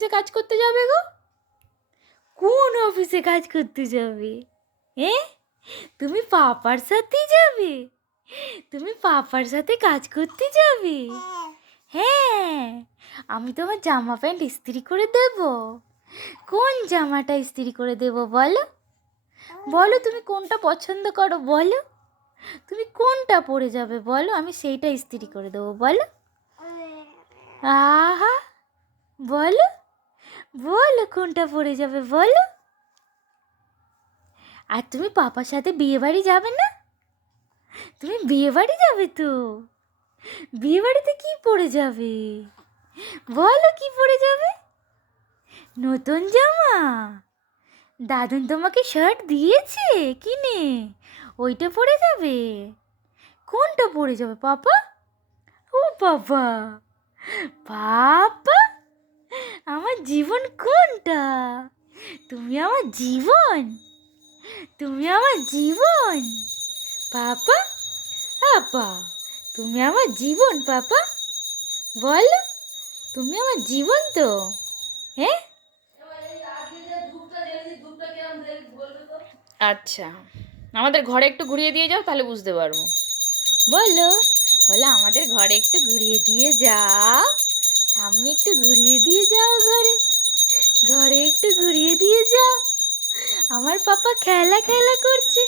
অফিসে কাজ করতে যাবে গো? কোন অফিসে কাজ করতে যাবে? তুমি পাপার সাথেই যাবে? তুমি পাপার সাথে কাজ করতে যাবে? হ্যাঁ, আমি তোমার জামা প্যান্ট ইস্ত্রি করে দেব। কোন জামাটা ইস্ত্রি করে দেব বলো? বলো তুমি কোনটা পছন্দ করো বলো? তুমি কোনটা পরে যাবে বলো, আমি সেইটা ইস্ত্রি করে দেবো বলো। আহা, বলো বলো কোনটা পরে যাবে বলো। আর তুমি পাপার সাথে বিয়ে বাড়ি যাবে না? তুমি বিয়ে বাড়ি যাবে তো? বিয়ে বাড়িতে কি পরে যাবে বলো? কি পরে যাবে? নতুন জামা? দাদুন তোমাকে শার্ট দিয়েছে কিনে, ওইটা পরে যাবে? কোনটা পরে যাবে পাপা? ও বাবা, পাপা আমার জীবন কোনটা? তুমি আমার জীবন, তুমি আমার জীবন পাপা। পাপা তুমি আমার জীবন পাপা, বলো তুমি আমার জীবন তো? হ্যাঁ, আচ্ছা, আমাদের ঘরে একটু ঘুরিয়ে দিয়ে যাও, তাহলে বুঝতে পারবো। বলো, বলো আমাদের ঘরে একটু ঘুরিয়ে দিয়ে যাও। ঠাম্মি একটু ঘুরিয়ে দিয়ে যাও, ঘরে ঘরে একটু ঘুরিয়ে দিয়ে যাও। আমার পাপা খেলা খেলা করছে।